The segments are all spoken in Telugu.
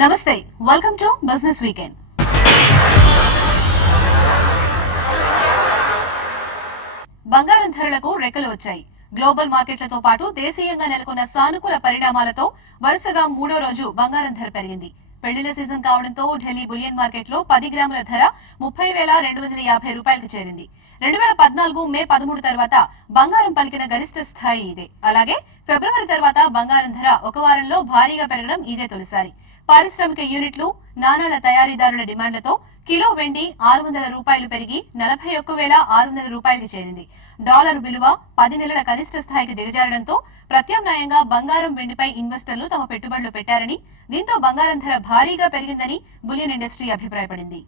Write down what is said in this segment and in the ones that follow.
నమస్తే, వెల్కమ్ టు బిజినెస్ వీకెండ్. బంగారం ధరలకు రెక్కలు వచ్చాయి. గ్లోబల్ మార్కెట్లతో పాటు దేశీయంగా నెలకొన్న సానుకూల పరిణామాలతో వరుసగా మూడో రోజు బంగారం ధర పెరిగింది. పెళ్లిళ్ల సీజన్ కావడంతో ఢిల్లీ బులియన్ మార్కెట్ లో 10 గ్రాముల ధర 30,250 రూపాయలకు చేరింది. 2014 మే 13 తర్వాత బంగారం పలికిన గరిష్ట స్థాయి ఇదే. అలాగే ఫిబ్రవరి తర్వాత బంగారం ధర ఒక వారంలో భారీగా పెరగడం ఇదే తొలిసారి. పారిశ్రామిక యూనిట్లు, నాణాల తయారీదారుల డిమాండ్లతో కిలో వెండి 600 రూపాయలు పెరిగి 41,600 రూపాయలకు చేరింది. డాలర్ విలువ 10 నెలల కనిష్ట స్థాయికి దిగజారడంతో ప్రత్యామ్నాయంగా బంగారం, వెండిపై ఇన్వెస్టర్లు తమ పెట్టుబడులు పెట్టారని, దీంతో బంగారం ధర భారీగా పెరిగిందని బులియన్ ఇండస్ట్రీ అభిప్రాయపడింది.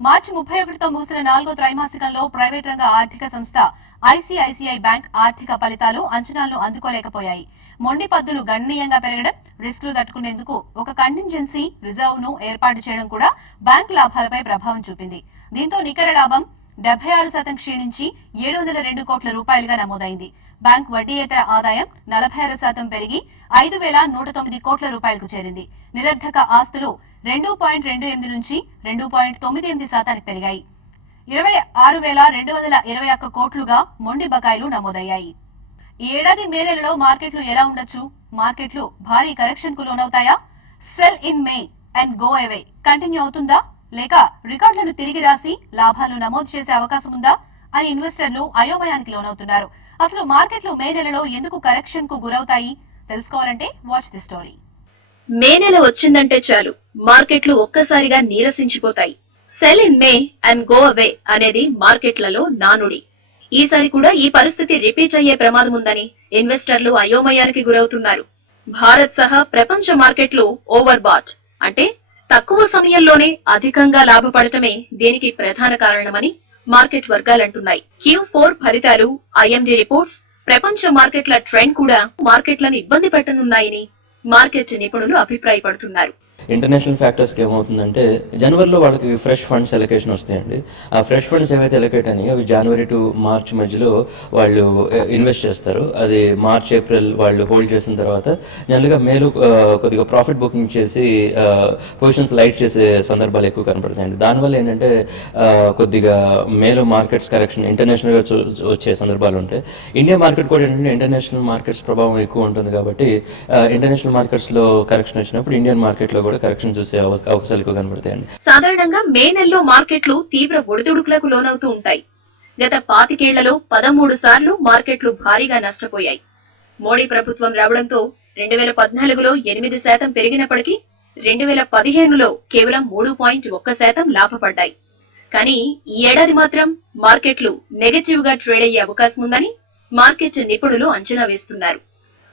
మార్చి 31తో ముగిసిన 4వ త్రైమాసికంలో ప్రైవేట్ రంగ ఆర్థిక సంస్థ ఐసిఐసిఐ బ్యాంక్ ఆర్థిక ఫలితాలు అంచనాలను అందుకోలేకపోయాయి. మొండి పద్దులు గణనీయంగా పెరగడం, రిస్కులు తట్టుకునేందుకు ఒక కంటింజెన్సీ రిజర్వ్ ను ఏర్పాటు చేయడం కూడా బ్యాంక్ లాభాలపై ప్రభావం చూపింది. దీంతో నికర లాభం 76% క్షీణించి 702 కోట్ల రూపాయలుగా నమోదైంది. బ్యాంక్ వడ్డీయేతర ఆదాయం 46% పెరిగి 5,109 కోట్ల రూపాయలకు చేరింది. నిరర్ధక ఆస్తులు 2.28 నుంచి 2.98% పెరిగాయి. 26,221 కోట్లుగా మొండి బకాయిలు నమోదయ్యాయి. ఈ ఏడాది మే నెలలో మార్కెట్లు ఎలా ఉండొచ్చు? మార్కెట్లు భారీ కరెక్షన్ కు లోనవుతాయా? Sell in may and go away continue అవుతుందా, లేక రికార్డులను తిరిగి రాసి లాభాలు నమోదు చేసే అవకాశం ఉందా అని ఇన్వెస్టర్లు అయోమయానికి లోనవుతున్నారు. అసలు మార్కెట్లు మే నెలలో ఎందుకు కరెక్షన్ కు గురవుతాయి? తెలుసుకోవాలంటే వాచ్ ది స్టోరీ. మే నెల వచ్చిందంటే చాలు మార్కెట్లు ఒక్కసారిగా నీరసించిపోతాయి. Sell in may and go away అనేది మార్కెట్లలో నానుడి. ఈసారి కూడా ఈ పరిస్థితి రిపీట్ అయ్యే ప్రమాదం ఉందని ఇన్వెస్టర్లు అయోమయానికి గురవుతున్నారు. భారత్ సహా ప్రపంచ మార్కెట్లు ఓవర్ బాట్, అంటే తక్కువ సమయంలోనే అధికంగా లాభపడటమే దీనికి ప్రధాన కారణమని మార్కెట్ వర్గాలంటున్నాయి. Q4 ఫలితాలు, IMD రిపోర్ట్స్, ప్రపంచ మార్కెట్ల ట్రెండ్ కూడా మార్కెట్లను ఇబ్బంది పెట్టనున్నాయని మార్కెట్ నిపుణులు అభిప్రాయపడుతున్నారు. ఇంటర్నేషనల్ ఫ్యాక్టర్స్కి ఏమవుతుందంటే జనవరిలో వాళ్ళకి ఫ్రెష్ ఫండ్స్ ఎలొకేషన్ వస్తాయండి. ఆ ఫ్రెష్ ఫండ్స్ ఏవైతే ఎలొకేట్ అని అవి జనవరి టు మార్చ్ మధ్యలో వాళ్ళు ఇన్వెస్ట్ చేస్తారు. అది మార్చ్ ఏప్రిల్ వాళ్ళు హోల్డ్ చేసిన తర్వాత జనరల్గా మేలు కొద్దిగా ప్రాఫిట్ బుకింగ్ చేసి పొజిషన్స్ లైట్ చేసే సందర్భాలు ఎక్కువ కనపడతాయండి. దానివల్ల ఏంటంటే కొద్దిగా మేలు మార్కెట్స్ కరెక్షన్ ఇంటర్నేషనల్గా వచ్చే సందర్భాలు ఉంటాయి. ఇండియా మార్కెట్ కూడా ఏంటంటే ఇంటర్నేషనల్ మార్కెట్స్ ప్రభావం ఎక్కువ ఉంటుంది కాబట్టి ఇంటర్నేషనల్ మార్కెట్స్లో కరెక్షన్ వచ్చినప్పుడు ఇండియన్ మార్కెట్లో కూడా కరెక్షన్ చూసే అవకాశాలు ఎక్కువ కనబడతాయండి. సాధారణంగా మే నెలలో మార్కెట్లు తీవ్ర ఒడిదుడుకులకు లోనవుతూ ఉంటాయి. గత 25 ఏళ్లలో 13 సార్లు మార్కెట్లు భారీగా నష్టపోయాయి. మోడీ ప్రభుత్వం రావడంతో 2014లో 8% పెరిగినప్పటికీ 2015లో కేవలం 3.1% లాభపడ్డాయి. కానీ ఈ ఏడాది మాత్రం మార్కెట్లు నెగటివ్ గా ట్రేడ్ అయ్యే అవకాశం ఉందని మార్కెట్ నిపుణులు అంచనా వేస్తున్నారు.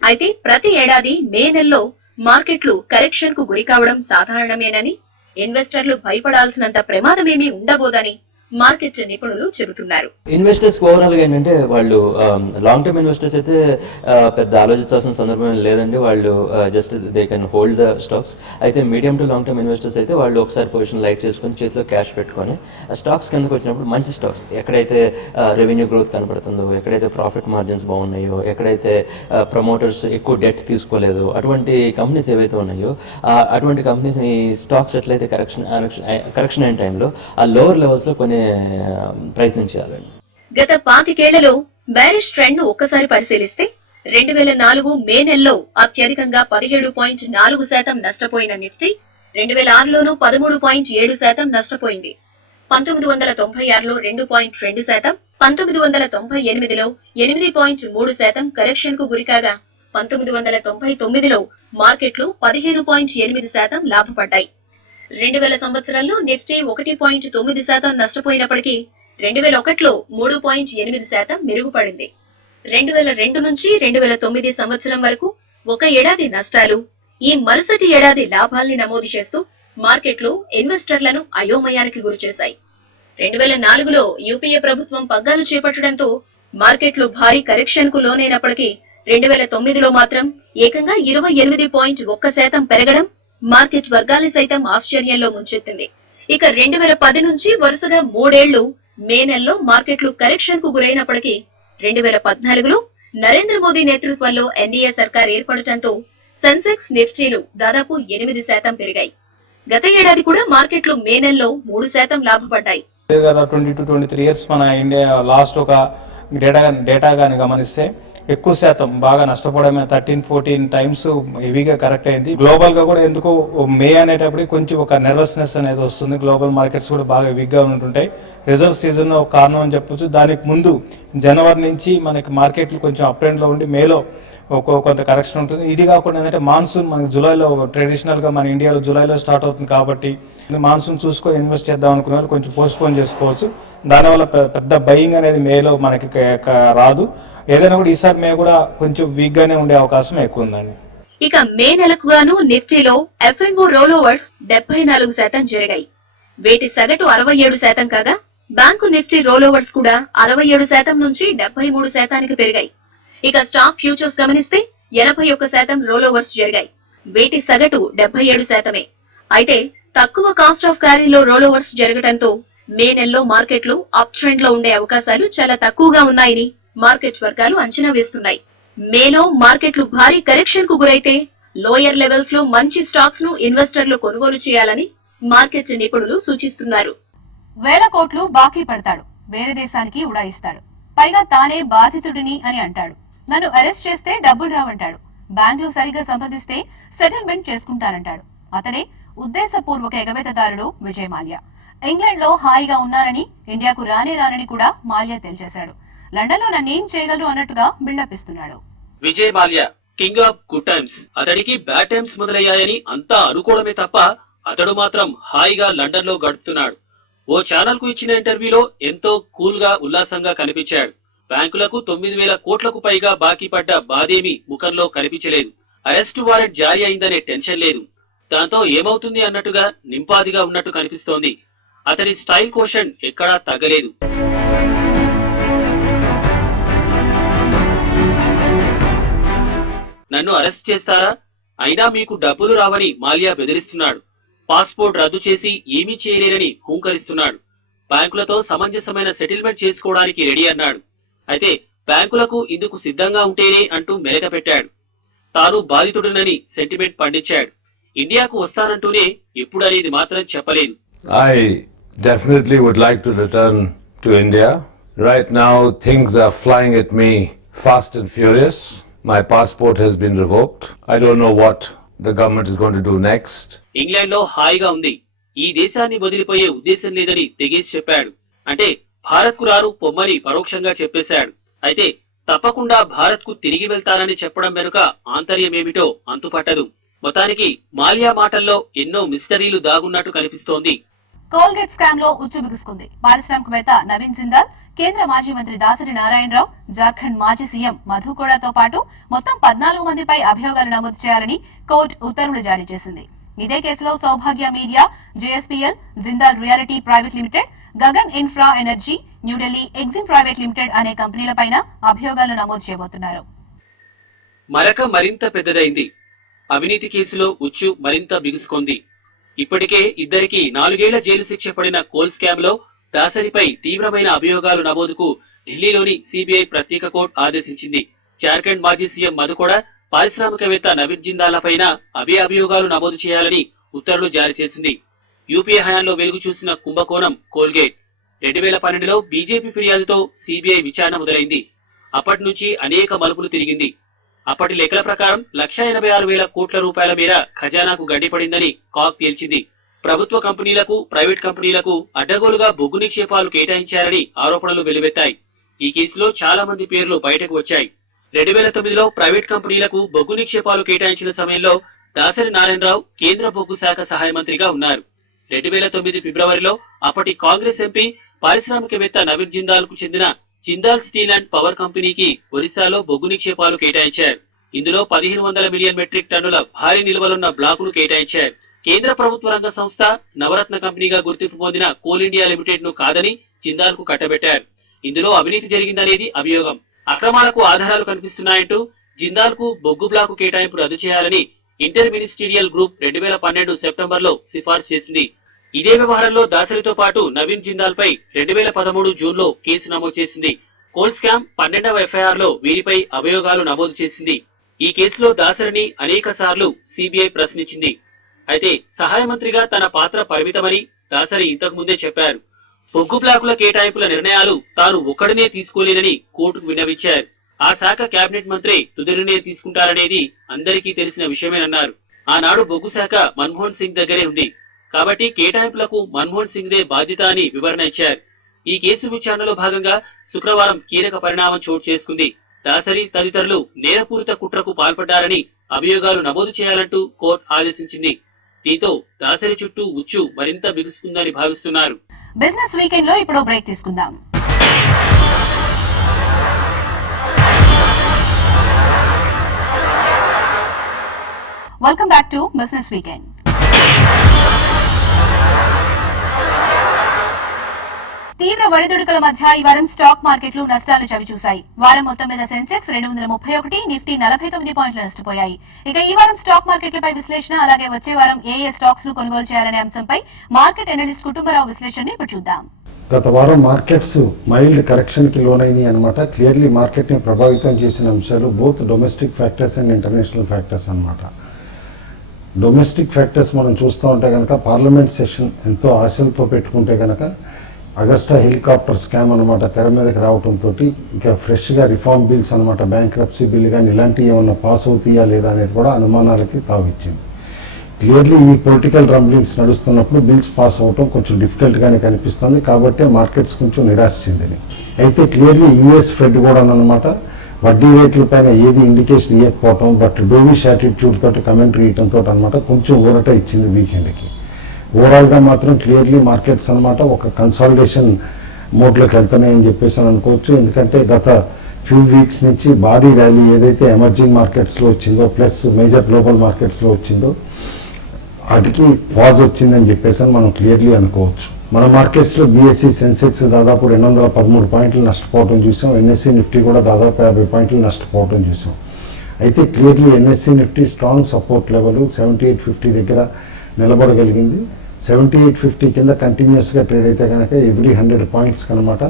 అయితే ప్రతి ఏడాది మే నెలలో మార్కెట్లు కరెక్షన్ కు గురి కావడం సాధారణమేనని, ఇన్వెస్టర్లు భయపడాల్సినంత ప్రమాదమేమీ ఉండబోదని మార్కెట్ నిపుణులు చెబుతున్నారు. ఇన్వెస్టర్స్ ఓవరాల్ గా ఏంటంటే వాళ్ళు లాంగ్ టర్మ్ ఇన్వెస్టర్స్ అయితే పెద్ద ఆలోచించాల్సిన సందర్భం లేదండి. వాళ్ళు just they can hold the stocks. అయితే medium to long term investors అయితే వాళ్ళు ఒకసారి పొజిషన్ లైట్ చేసుకుని చేతిలో క్యాష్ పెట్టుకొని స్టాక్స్ కిందకు వచ్చినప్పుడు మంచి స్టాక్స్ ఎక్కడైతే రెవెన్యూ గ్రోత్ కనపడుతుందో, ఎక్కడైతే ప్రాఫిట్ మార్జిన్స్ బాగున్నాయో, ఎక్కడైతే ప్రమోటర్స్ ఎక్కువ డెట్ తీసుకోలేదో అటువంటి కంపెనీస్ ఏవైతే ఉన్నాయో అటువంటి కంపెనీస్ స్టాక్స్ ఎట్లయితే కరెక్షన్ అయిన టైంలో ఆ లోవర్ లెవెల్స్ లో కొన్ని ప్రయత్నం చేయాలండి. గత 25 ఏళ్లలో బేరిష్ ట్రెండ్ ను ఒక్కసారి పరిశీలిస్తే 2004 మే నెలలో అత్యధికంగా 17.4% నష్టపోయిన నిఫ్టీ 2006లోనూ 13.7% నష్టపోయింది. 1996లో 2.2%, 1998లో 8.3% కరెక్షన్ కు గురికాగా 1999లో మార్కెట్లు 15.8% లాభపడ్డాయి. 2000 సంవత్సరంలో నిఫ్టీ 1.9% నష్టపోయినప్పటికీ 2001లో 3.8% మెరుగుపడింది. 2002 నుంచి 2009 సంవత్సరం వరకు ఒక ఏడాది నష్టాలు, ఈ మరుసటి ఏడాది లాభాల్ని నమోదు చేస్తూ మార్కెట్లు ఇన్వెస్టర్లను అయోమయానికి గురిచేశాయి. 2004లో యూపీఏ ప్రభుత్వం పగ్గాలు చేపట్టడంతో మార్కెట్లు భారీ కరెక్షన్ కు లోనైనప్పటికీ 2009లో మాత్రం ఏకంగా 28.1% పెరగడం మార్కెట్ వర్గాల్ని సైతం ఆశ్చర్యంలో ముంచెత్తింది. ఇక 2010 నుంచి వరుసగా 3 ఏళ్లు మే నెలలో మార్కెట్లు కరెక్షన్ కు గురైనప్పటికీ 2014లో నరేంద్ర మోదీ నేతృత్వంలో ఎన్డీఏ సర్కార్ ఏర్పడటంతో సెన్సెక్స్, నిఫ్టీలు దాదాపు 8% పెరిగాయి. గత ఏడాది కూడా మార్కెట్లు మే నెలలో 3% లాభపడ్డాయి. గత 22-23 ఇయర్స్ మన ఇండియా లాస్ట్ ఒక డేటా కానీ గమనిస్తే ఎక్కువ శాతం బాగా నష్టపోవడమే 13-14 టైమ్స్ హెవీగా కరెక్ట్ అయింది. గ్లోబల్ గా కూడా ఎందుకో మే అనేటప్పుడు కొంచెం ఒక నెర్వస్నెస్ అనేది వస్తుంది. గ్లోబల్ మార్కెట్స్ కూడా బాగా వీక్గా ఉంటుంటాయి. రిజర్వ్ సీజన్ ఒక కారణం అని చెప్పొచ్చు. దానికి ముందు జనవరి నుంచి మనకి మార్కెట్లు కొంచెం అప్ ట్రెండ్ లో ఉండి మేలో కొంత కరెక్షన్ ఉంటుంది. ఇది కాకుండా ఏంటంటే మాన్సూన్ మనకి జూలైలో ట్రెడిషనల్ గా మన ఇండియాలో జూలైలో స్టార్ట్ అవుతుంది కాబట్టి మాన్సూన్ చూసుకొని ఇన్వెస్ట్ చేద్దాం అనుకునే వాళ్ళు కొంచెం పోస్ట్పోన్ చేసుకోవచ్చు. దానివల్ల పెద్ద బయింగ్ అనేది మేలో మనకి రాదు. ఏదైనా కూడా ఈసారి మే కూడా కొంచెం వీక్ గానే ఉండే అవకాశం ఎక్కువ ఉందండి. ఇక మే నెలకు గాను నిఫ్టీలో F&O రోల్ ఓవర్స్ 74% జరిగాయి. వీటి సగటు 67% కాగా బ్యాంకు నిఫ్టీ రోల్ ఓవర్స్ కూడా 67% నుంచి 73%కి పెరిగాయి. ఇక స్టాక్ ఫ్యూచర్స్ గమనిస్తే 81% రోల్ ఓవర్స్ జరిగాయి. వీటి సగటు 77%. అయితే తక్కువ కాస్ట్ ఆఫ్ క్యారీలో రోల్ ఓవర్స్ జరగడంతో మే నెలలో మార్కెట్లు అప్ ట్రెండ్ లో ఉండే అవకాశాలు చాలా తక్కువగా ఉన్నాయని మార్కెట్ వర్గాలు అంచనా వేస్తున్నాయి. మేలో మార్కెట్లు భారీ కరెక్షన్ కు గురైతే లోయర్ లెవెల్స్ లో మంచి స్టాక్స్ ను ఇన్వెస్టర్లు కొనుగోలు చేయాలని మార్కెట్ నిపుణులు సూచిస్తున్నారు. వేల కోట్లు బాకీ పడతాడు, వేరే దేశానికి ఉడాయిస్తాడు, పైగా తానే బాధితుడిని అని అంటాడు. నన్ను అరెస్ట్ చేస్తే డబ్బులు రావంటాడు. బ్యాంకులు సరిగ్గా సంప్రదిస్తే సెటిల్మెంట్ చేసుకుంటానంటాడు. అతనే ఉద్దేశపూర్వక ఎగవేతదారుడు విజయ్ మాల్యా. ఇంగ్లాండ్ లో హాయిగా ఉన్నారని, ఇండియాకు రానని కూడా మాల్యా తేల్చేశాడు. లండన్ లో నన్నేం చేయగలరు అన్నట్టుగా బిల్డప్ ఇస్తున్నాడు. Vijay Mallya king of good times. అతడికి బ్యాడ్ టైమ్స్ మొదలయ్యాయని అంతా అనుకోవడమే తప్ప అతడు మాత్రం హాయిగా లండన్ లో గడుపుతున్నాడు. ఓ ఛానల్ కు ఇచ్చిన ఇంటర్వ్యూలో ఎంతో కూల్ గా ఉల్లాసంగా కనిపించాడు. బ్యాంకులకు 9,000 కోట్లకు పైగా బాకీ పడ్డ బాధేమీ ముఖంలో కనిపించలేదు. అరెస్ట్ వారెంట్ జారీ అయిందనే టెన్షన్ లేదు. దాంతో ఏమవుతుంది అన్నట్టుగా నింపాదిగా ఉన్నట్టు కనిపిస్తోంది. అతని స్టైల్ కోషన్ ఎక్కడా తగ్గలేదు. నన్ను అరెస్ట్ చేస్తారా, అయినా మీకు డబ్బులు రావని మాల్యా బెదిరిస్తున్నాడు. పాస్పోర్ట్ రద్దు చేసి ఏమీ చేయలేరని హూంకరిస్తున్నాడు. బ్యాంకులతో సమంజసమైన సెటిల్మెంట్ చేసుకోవడానికి రెడీ అన్నాడు. అయితే బ్యాంకులకు ఇందుకు సిద్ధంగా ఉంటేనే అంటూ మెలక పెట్టాడు. తాను బాధితుడినని సెంటిమెంట్ పండించాడు. ఇండియాకు వస్తానంటూనే ఎప్పుడనేది మాత్రం చెప్పలేదు. I definitely would like to return to India. Right now things are flying at me fast and furious. My passport has been revoked. I don't know what the government is going to do next. England లో హాయిగా ఉంది, ఈ దేశాన్ని వదిలిపోయే ఉద్దేశం లేదని తెగేసి చెప్పాడు. అంటే భారత్ కు రారు పొమ్మని పరోక్షంగా చెప్పేశాడు. అయితే తప్పకుండా భారత్ కు తిరిగి వెళ్తానని చెప్పడం వెనుక ఆంతర్యమేమిటో అంతుపట్టదు. మొత్తానికి మాల్యా మాటల్లో ఎన్నో మిస్టరీలు దాగున్నట్టు కనిపిస్తోంది. కోల్గేట్ స్కామ్ లో ఉచ్చు బిగుసుకుంది. పారిశ్రామికవేత్త నవీన్ జిందాల్, కేంద్ర మాజీ మంత్రి దాసరి నారాయణరావు, జార్ఖండ్ మాజీ సీఎం మధు కోడాతో పాటు మొత్తం 14 మందిపై అభియోగాలు నమోదు చేయాలని కోర్టు ఉత్తర్వులు జారీ చేసింది. ఇదే కేసులో Saubhagya Media, JSPL, Jindal Realty Private Limited, Gagan Infra Energy, New Delhi Exim Private Limited అనే కంపెనీలపైన అభియోగాలు నమోదు చేయబోతున్నారు. మరక మరింత పెద్దదైంది. అవినీతి కేసులో ఉచ్చు మరింత బిగుసుకుంది. ఇప్పటికే ఇద్దరికి 4 ఏళ్ల జైలు శిక్ష పడిన కోల్ స్కామ్ లో దాసరిపై తీవ్రమైన అభియోగాలు నమోదుకు ఢిల్లీలోని సిబిఐ ప్రత్యేక కోర్టు ఆదేశించింది. జార్ఖండ్ మాజీ సీఎం మధు కోడా, పారిశ్రామికవేత్త నవీన్ జిందాల్ పైన అవే అభియోగాలు నమోదు చేయాలని ఉత్తర్వులు జారీ చేసింది. యూపీఏ హయాంలో వెలుగు చూసిన కుంభకోణం కోల్గేట్. 2012లో బీజేపీ ఫిర్యాదుతో సిబిఐ విచారణ మొదలైంది. అప్పటి నుంచి అనేక మలుపులు తిరిగింది. అప్పటి లెక్కల ప్రకారం 1,86,000 కోట్ల రూపాయల మేర ఖజానాకు గడ్డిపడిందని కాక్ తేల్చింది. ప్రభుత్వ కంపెనీలకు, ప్రైవేట్ కంపెనీలకు అడ్డగోలుగా బొగ్గు నిక్షేపాలు కేటాయించారని ఆరోపణలు వెలువెత్తాయి. ఈ కేసులో చాలా మంది పేర్లు బయటకు వచ్చాయి. 2009లో ప్రైవేట్ కంపెనీలకు బొగ్గు నిక్షేపాలు కేటాయించిన సమయంలో దాసరి నారాయణరావు కేంద్ర బొగ్గు శాఖ సహాయ మంత్రిగా ఉన్నారు. 2009 ఫిబ్రవరిలో అప్పటి కాంగ్రెస్ ఎంపీ, పారిశ్రామికవేత్త నవీన్ జిందాల్ కు చెందిన జిందాల్ స్టీల్ అండ్ పవర్ కంపెనీకి ఒరిస్సాలో బొగ్గు నిక్షేపాలు కేటాయించారు. ఇందులో 1,500 మిలియన్ మెట్రిక్ టన్నుల భారీ నిల్వలున్న బ్లాకును కేటాయించారు. కేంద్ర ప్రభుత్వ రంగ సంస్థ నవరత్న కంపెనీగా గుర్తింపు పొందిన కోల్ ఇండియా లిమిటెడ్ ను కాదని జిందాల్ కు కట్టబెట్టారు. ఇందులో అవినీతి జరిగిందనేది అభియోగం. అక్రమాలకు ఆధారాలు కనిపిస్తున్నాయంటూ జిందాల్ కు బొగ్గు బ్లాకు కేటాయింపు రద్దు చేయాలని ఇంటర్ మినిస్టీరియల్ గ్రూప్ 2012 సెప్టెంబర్లో సిఫార్సు చేసింది. ఇదే వ్యవహారంలో దాసరితో పాటు నవీన్ జిందాల్ పై 2013 జూన్లో కేసు నమోదు చేసింది. కోల్ స్కామ్ 12వ ఎఫ్ఐఆర్ లో వీరిపై అభియోగాలు నమోదు చేసింది. ఈ కేసులో దాసరిని అనేక సార్లు సిబిఐ ప్రశ్నించింది. అయితే సహాయ మంత్రిగా తన పాత్ర పరిమితమని దాసరి ఇంతకు ముందే చెప్పారు. బొగ్గు బ్లాకుల కేటాయింపుల నిర్ణయాలు తాను ఒక్కడనే తీసుకోలేనని కోర్టుకు విన్నవించారు. ఆ శాఖ కేబినెట్ మంత్రి తుది నిర్ణయం తీసుకుంటారనేది అందరికీ తెలిసిన విషయమేనన్నారు. ఆనాడు బొగ్గు శాఖ మన్మోహన్ సింగ్ దగ్గరే ఉంది కాబట్టి కేటాయింపులకు మన్మోహన్ సింగ్ దే బాధ్యత అని వివరణ ఇచ్చారు. ఈ కేసు విచారణలో భాగంగా శుక్రవారం కీలక పరిణామం చోటు చేసుకుంది. దాసరి తదితరులు నేరపూరిత కుట్రకు పాల్పడ్డారని అభియోగాలు నమోదు చేయాలంటూ కోర్టు ఆదేశించింది. దీంతో దాసరి చుట్టూ ఉచ్చు మరింత బిగుసుకుందని భావిస్తున్నారు. బిజినెస్ వీకెండ్ లో ఇప్పుడు బ్రేక్ తీసుకుందాం. Welcome back to business weekend. తీవ్ర వడిదుడుకుల మధ్య ఈ వారం స్టాక్ మార్కెట్లు నష్టాలు చవిచూశాయి. వారం మొత్తం మీద సెన్సెక్స్ 231, నిఫ్టీ 49 పాయింట్లు నష్టపోయాయి. ఇక ఈ వారం స్టాక్ మార్కెట్లపై విశ్లేషణ, అలాగే వచ్చే వారం ఏ స్టాక్స్ ను కొనుగోలు చేయాలనే అంశంపై మార్కెట్ అనలిస్ట్ కుటుంబరావు విశ్లేషణ ఇప్పుడు చూద్దాం. గత వారం మార్కెట్స్ మైల్డ్ కరెక్షన్ కి లోనైనాయి అనమాట. క్లియర్లీ మార్కెట్ ని ప్రభావితం చేసిన అంశాలు both domestic factors and international factors అనమాట. డొమెస్టిక్ ఫ్యాక్టర్స్ మనం చూస్తూ ఉంటే కనుక పార్లమెంట్ సెషన్ ఎంతో ఆశలతో పెట్టుకుంటే కనుక అగస్టా హెలికాప్టర్ స్కామ్ అనమాట తెర మీదకి రావడంతో ఇక ఫ్రెష్గా రిఫార్మ్ బిల్స్ అనమాట, బ్యాంక్రప్సీ బిల్ కానీ ఇలాంటివి ఏమన్నా పాస్ అవుతాయా లేదా అనేది కూడా అనుమానాలకి తావిచ్చింది. క్లియర్లీ ఈ పొలిటికల్ రంబ్లింగ్స్ నడుస్తున్నప్పుడు బిల్స్ పాస్ అవటం కొంచెం డిఫికల్ట్గానే కనిపిస్తుంది. కాబట్టి మార్కెట్స్ కొంచెం నిరాశ చెందింది. అయితే క్లియర్లీ యుఎస్ ఫెడ్ కూడా అనమాట వడ్డీ రేట్ల పైన ఏది ఇండికేషన్ ఇవ్వకపోవటం, బట్ డోవిష్ యాటిట్యూడ్ తోటి కమెంటరీ ఇవ్వడంతో అనమాట కొంచెం ఊరట ఇచ్చింది వీకెండ్కి. ఓవరాల్గా మాత్రం క్లియర్లీ మార్కెట్స్ అనమాట ఒక కన్సాలిడేషన్ మోడ్లోకి వెళ్తున్నాయని చెప్పేసి అనుకోవచ్చు. ఎందుకంటే గత ఫ్యూ వీక్స్ నుంచి భారీ ర్యాలీ ఏదైతే ఎమర్జింగ్ మార్కెట్స్లో వచ్చిందో ప్లస్ మేజర్ గ్లోబల్ మార్కెట్స్లో వచ్చిందో వాటికి పాజ్ వచ్చిందని చెప్పేసి మనం క్లియర్లీ అనుకోవచ్చు. మన మార్కెట్స్లో బీఎస్సీ సెన్సెక్స్ దాదాపు 213 పాయింట్లు నష్టపోవడం చూసాం. ఎన్ఎస్సీ నిఫ్టీ కూడా దాదాపు 50 పాయింట్లు నష్టపోవడం చూసాం. అయితే clearly NSC Nifty strong support level 7850 దగ్గర నిలబడగలిగింది. 7850 కింద కంటిన్యూస్గా ట్రేడ్ అయితే కనుక ఎవ్రీ 100 పాయింట్స్ కనమాట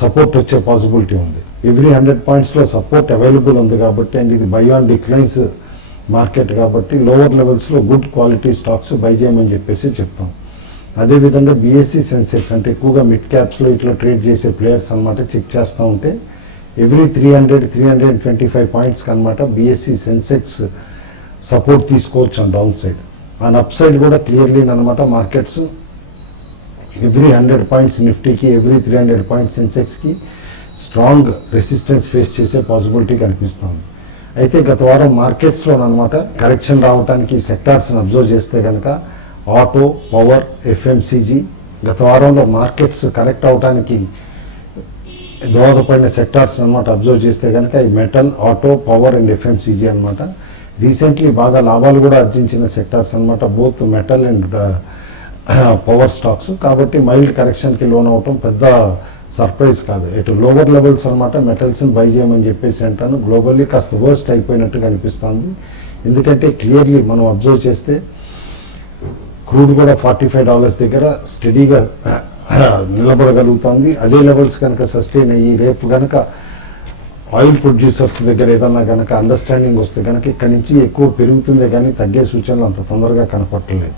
సపోర్ట్ వచ్చే పాసిబిలిటీ ఉంది. ఎవ్రీ 100 పాయింట్స్లో సపోర్ట్ అవైలబుల్ ఉంది కాబట్టి అండ్ ఇది బై ఆన్ డిక్లైన్స్ మార్కెట్ కాబట్టి లోవర్ లెవెల్స్లో గుడ్ క్వాలిటీ స్టాక్స్ బై చేయమని చెప్పేసి చెప్తాం. అదేవిధంగా బీఎస్సీ సెన్సెక్స్ అంటే ఎక్కువగా మిడ్ క్యాప్స్లో ఇట్లా ట్రేడ్ చేసే ప్లేయర్స్ అనమాట చెక్ చేస్తూ ఉంటే ఎవ్రీ 300-325 పాయింట్స్ అనమాట బీఎస్సీ సెన్సెక్స్ సపోర్ట్ తీసుకోవచ్చు అని downside. And upside కూడా క్లియర్లీ అనమాట మార్కెట్స్ ఎవ్రీ 100 పాయింట్స్ నిఫ్టీకి, ఎవ్రీ 300 పాయింట్స్ సెన్సెక్స్కి స్ట్రాంగ్ రెసిస్టెన్స్ ఫేస్ చేసే పాసిబిలిటీ కనిపిస్తుంది. అయితే గత వారం మార్కెట్స్లో అనమాట కరెక్షన్ రావడానికి సెక్టార్స్ని అబ్జర్వ్ చేస్తే కనుక ఆటో, పవర్, ఎఫ్ఎంసీజీ గత వారంలో మార్కెట్స్ కరెక్ట్ అవడానికి దోహదపడిన సెక్టార్స్ అనమాట అబ్జర్వ్ చేస్తే కనుక ఈ metal, auto, power and FMCG అనమాట రీసెంట్లీ బాగా లాభాలు కూడా ఆర్జించిన సెక్టార్స్ అనమాట both metal and power stocks. కాబట్టి మైల్డ్ కరెక్షన్కి లోన్ అవటం పెద్ద సర్ప్రైజ్ కాదు. ఇటు లోవర్ లెవెల్స్ అనమాట మెటల్స్ని బై చేయమని చెప్పేసి అంటాను. గ్లోబల్లీ కాస్త వర్స్ట్ అయిపోయినట్టు కనిపిస్తుంది. ఎందుకంటే క్లియర్లీ మనం అబ్జర్వ్ చేస్తే క్రూడ్ కూడా $45 దగ్గర స్టడీగా నిలబడగలుగుతుంది. అదే లెవెల్స్ కనుక సస్టైన్ అయ్యి రేపు కనుక ఆయిల్ ప్రొడ్యూసర్స్ దగ్గర ఏదన్నా కనుక అండర్స్టాండింగ్ వస్తే కనుక ఇక్కడి నుంచి ఎక్కువ పెరుగుతుందే కానీ తగ్గే సూచనలు అంత తొందరగా కనపట్టలేదు.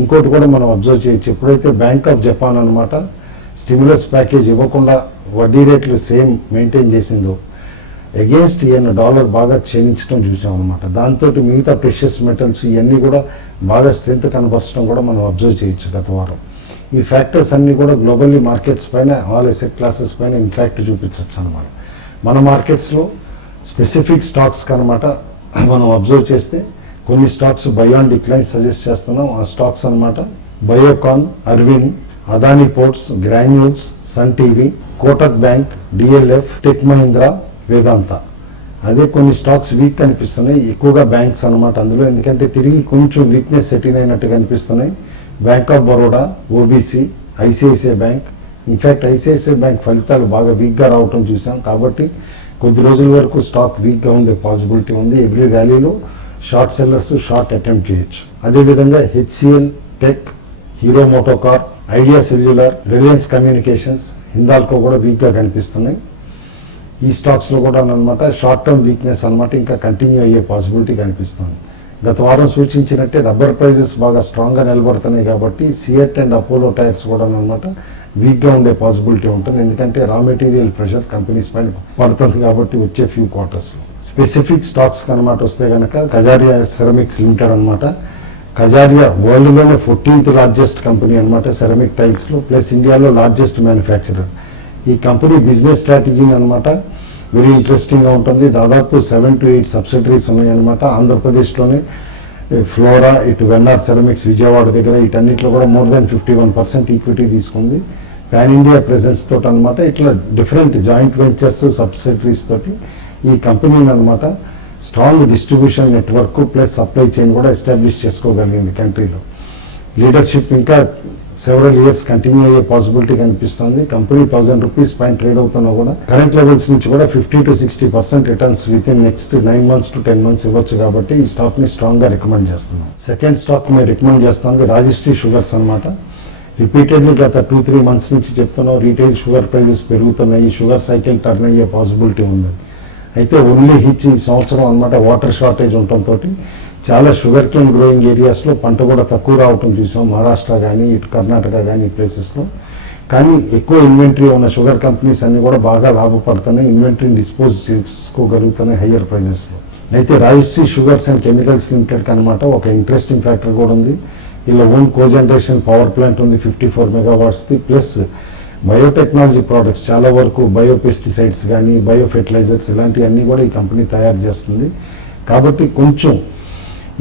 ఇంకోటి కూడా మనం అబ్జర్వ్ చేయొచ్చు, ఎప్పుడైతే బ్యాంక్ ఆఫ్ జపాన్ అనమాట స్టిమ్యులస్ ప్యాకేజ్ ఇవ్వకుండా వడ్డీ రేట్లు సేమ్ మెయింటైన్ చేసిందో అగేన్స్ట్ ఈయన డాలర్ బాగా క్షీణించడం చూసాం అనమాట. దాంతో మిగతా ప్రెషియస్ మెటల్స్ ఇవన్నీ కూడా బాగా స్ట్రెంత్ కనపరచడం కూడా మనం అబ్జర్వ్ చేయొచ్చు గత వారం. ఈ ఫ్యాక్టర్స్ అన్నీ కూడా గ్లోబల్లీ మార్కెట్స్ పైన ఆల్ ఎసెట్ క్లాసెస్ పైన ఇంపాక్ట్ చూపించవచ్చు అనమాట. మన మార్కెట్స్లో స్పెసిఫిక్ స్టాక్స్ కనమాట మనం అబ్జర్వ్ చేస్తే కొన్ని stocks buy on decline suggest చేస్తున్నాం. ఆ స్టాక్స్ అనమాట Biocon, Arvind, Adani Ports, Granules, Sun TV, Kotak Bank, DLF, Tech Mahindra, Vedanta. అదే కొన్ని స్టాక్స్ వీక్ కనిపిస్తున్నాయి, ఎక్కువగా బ్యాంక్స్ అనమాట అందులో. ఎందుకంటే తిరిగి కొంచెం వీక్నెస్ సెటిల్ అయినట్టు కనిపిస్తున్నాయి. Bank of Baroda, OBC, ICICI bank. In fact ICICI bank ఫలితాలు బాగా వీక్గా రావటం చూసాం. కాబట్టి కొద్ది రోజుల వరకు స్టాక్ వీక్గా ఉండే పాసిబిలిటీ ఉంది. ఎవ్రీ ర్యాలీలో షార్ట్ సెల్లర్స్ షార్ట్ అటెంప్ట్ చేయొచ్చు. అదేవిధంగా HCL, Tech, Hero MotoCorp, Idea Cellular, Reliance Communications, Hindalco కూడా వీక్గా కనిపిస్తున్నాయి. ఈ స్టాక్స్లో కూడా అనమాట షార్ట్ టర్మ్ వీక్నెస్ అనమాట ఇంకా కంటిన్యూ అయ్యే పాసిబిలిటీ కనిపిస్తుంది. గత వారం సూచించినట్టే రబ్బర్ ప్రైజెస్ బాగా స్ట్రాంగ్గా నిలబడుతున్నాయి కాబట్టి సియట్ అండ్ అపోలో టైర్స్ కూడా అనమాట వీక్గా ఉండే పాసిబిలిటీ ఉంటుంది. ఎందుకంటే రా మెటీరియల్ ప్రెషర్ కంపెనీస్ పైన పడుతుంది కాబట్టి వచ్చే ఫ్యూ క్వార్టర్స్. స్పెసిఫిక్ స్టాక్స్ అనమాట వస్తే కనుక కజారియా సెరమిక్స్ లిమిటెడ్ అనమాట. కజారియా వరల్డ్లోనే 14th లార్జెస్ట్ కంపెనీ అనమాట సెరమిక్ టైల్స్లో, ప్లస్ ఇండియాలో లార్జెస్ట్ మ్యానుఫ్యాక్చరర్. ఈ కంపెనీ బిజినెస్ స్ట్రాటజీ అనమాట వెరీ ఇంట్రెస్టింగ్గా ఉంటుంది. దాదాపు 7 to 8 సబ్సిడరీస్ ఉన్నాయన్నమాట. ఆంధ్రప్రదేశ్లోనే ఫ్లోరా, ఇటు వెన్నార్ సెరమిక్స్ విజయవాడ దగ్గర వీటన్నిటిలో కూడా మోర్ దాన్ 51% ఈక్విటీ తీసుకుంది. పాన్ ఇండియా ప్రెజెన్స్ తోటి అనమాట. ఇట్లా డిఫరెంట్ జాయింట్ వెంచర్స్ సబ్సిడరీస్ తోటి ఈ కంపెనీని అనమాట strong distribution network plus supply chain కూడా ఎస్టాబ్లిష్ చేసుకోగలిగింది కంట్రీలో. లీడర్షిప్ ఇంకా సెవరల్ ఇయర్స్ కంటిన్యూ అయ్యే పాసిబిలిటీ కనిపిస్తుంది. కంపెనీ 1000 రూపీస్ పైన ట్రేడ్ అవుతున్నా కూడా కరెంట్ లెవెల్స్ నుంచి కూడా 50 to 60% returns with in next 9 months to 10 months ఇవ్వచ్చు కాబట్టి ఈ స్టాక్ ని స్ట్రాంగ్ గా రికమెండ్ చేస్తున్నాం. సెకండ్ స్టాక్ మేము రికమెండ్ చేస్తుంది రాజశ్రీ షుగర్స్ అనమాట. రిపీటెడ్లీ గత 2-3 months నుంచి చెప్తున్నాం రీటైల్ షుగర్ ప్రైజెస్ పెరుగుతున్నాయి, షుగర్ సైకిల్ టర్న్ అయ్యే పాసిబిలిటీ ఉంది. అయితే ఓన్లీ హిచ్ ఈ సంవత్సరం అనమాట వాటర్ షార్టేజ్ ఉండటంతో చాలా షుగర్ కేన్ గ్రోయింగ్ ఏరియాస్లో పంట కూడా తక్కువ రావటం చూసాం. మహారాష్ట్ర కానీ ఇటు కర్ణాటక కానీ ఈ ప్లేసెస్లో. కానీ ఎక్కువ ఇన్వెంటరీ ఉన్న షుగర్ కంపెనీస్ అన్ని కూడా బాగా లాభపడుతున్నాయి, ఇన్వెంటరీని డిస్పోజ్ చేసుకోగలుగుతున్నాయి హయ్యర్ ప్రైజెస్లో. అయితే రాజశ్రీ షుగర్స్ అండ్ కెమికల్స్ లిమిటెడ్కి అనమాట ఒక ఇంట్రెస్టింగ్ ఫ్యాక్టర్ కూడా ఉంది. ఇలా ఓన్ కోజనరేషన్ పవర్ ప్లాంట్ ఉంది 54 megawattsది, ప్లస్ బయోటెక్నాలజీ ప్రోడక్ట్స్ చాలా వరకు బయోపెస్టిసైడ్స్ కానీ బయో ఫెర్టిలైజర్స్ ఇలాంటివన్నీ కూడా ఈ కంపెనీ తయారు చేస్తుంది. కాబట్టి కొంచెం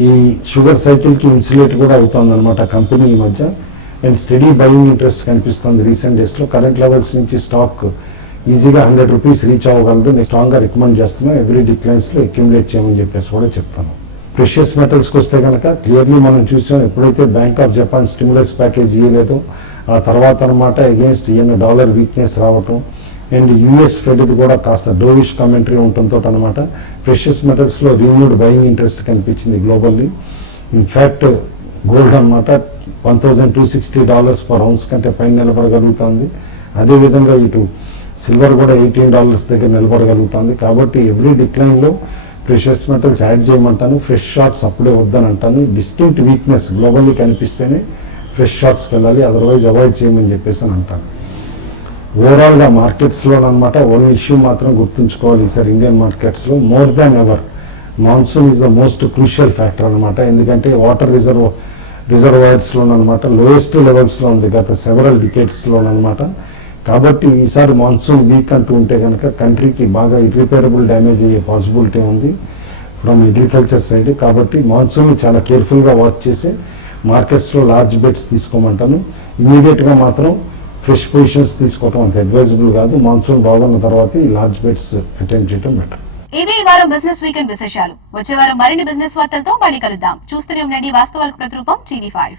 ఈ షుగర్ సైకిల్కి ఇన్సులేట్ కూడా అవుతుంది అనమాట కంపెనీ ఈ మధ్య. అండ్ స్టడీ బయింగ్ ఇంట్రెస్ట్ కనిపిస్తుంది రీసెంట్ డేస్లో. కరెంట్ లెవెల్స్ నుంచి స్టాక్ ఈజీగా 100 రూపీస్ రీచ్ అవ్వగలదు. నేను స్ట్రాంగ్గా రికమెండ్ చేస్తున్నాను. ఎవ్రీ డిక్లైన్స్లో అక్యుములేట్ చేయమని చెప్పేసి కూడా చెప్తాను. ప్రెషియస్ మెటల్స్కి వస్తే కనుక క్లియర్లీ మనం చూసాం ఎప్పుడైతే Bank of Japan stimulus package ఇవ్వలేదో ఆ తర్వాత అనమాట అగేన్స్ట్ డాలర్ వీక్నెస్ రావటం అండ్ యూఎస్ ఫెడ్ది కూడా కాస్త డోవిష్ కామెంటరీ ఉండటంతో అనమాట ప్రెషియస్ మెటల్స్లో రిన్యూడ్ బయింగ్ ఇంట్రెస్ట్ కనిపించింది గ్లోబల్లీ. ఇన్ఫ్యాక్ట్ గోల్డ్ అనమాట $1,260 per ounce కంటే పైన నిలబడగలుగుతుంది. అదేవిధంగా ఇటు సిల్వర్ కూడా $18 దగ్గర నిలబడగలుగుతుంది. కాబట్టి ఎవ్రీ డిక్లైన్లో ప్రెషియస్ మెటల్స్ యాడ్ చేయమంటాను. ఫ్రెష్ షార్ట్స్ అప్పుడే వద్దని అంటాను. డిస్టింక్ట్ వీక్నెస్ గ్లోబల్లీ కనిపిస్తేనే ఫ్రెష్ షార్ట్స్కి వెళ్ళాలి, అదర్వైజ్ అవాయిడ్ చేయమని చెప్పేసి అని అంటాను. ఓవరాల్గా మార్కెట్స్లో అనమాట వన్ ఇష్యూ మాత్రం గుర్తుంచుకోవాలి ఈసారి ఇండియన్ మార్కెట్స్లో more than ever monsoon is the most crucial factor అనమాట. ఎందుకంటే వాటర్ రిజర్వాయర్స్లోనమాట లోయెస్ట్ లెవెల్స్లో ఉంది గత సెవరల్ డికేట్స్లోనమాట. కాబట్టి ఈసారి మాన్సూన్ వీక్ అంటూ ఉంటే కనుక కంట్రీకి బాగా ఇర్రిపేరబుల్ డ్యామేజ్ అయ్యే పాసిబిలిటీ ఉంది ఫ్రమ్ అగ్రికల్చర్ సైడ్. కాబట్టి మాన్సూన్ చాలా కేర్ఫుల్గా వాచ్ చేసి మార్కెట్స్లో లార్జ్ బెట్స్ తీసుకోమంటాను. ఇమీడియట్గా మాత్రం ఫ్రెష్ పొజిషన్స్ తీసుకోవడం అంత అడ్వైజబుల్ కాదు. మాన్సూన్ బాగున్న తర్వాత ఈ లార్జ్ బెట్స్ అటెంప్ట్ చేయడం బెటర్. ఇవి ఈ వారం బిజినెస్ వీకెండ్ విశేషాలు. వచ్చే వారం మరిన్ని బిజినెస్ వార్తలతో మళ్ళీ కలుద్దాం. చూస్తూనే ఉండండి వాస్తవాలకు ప్రతిరూపం TV5.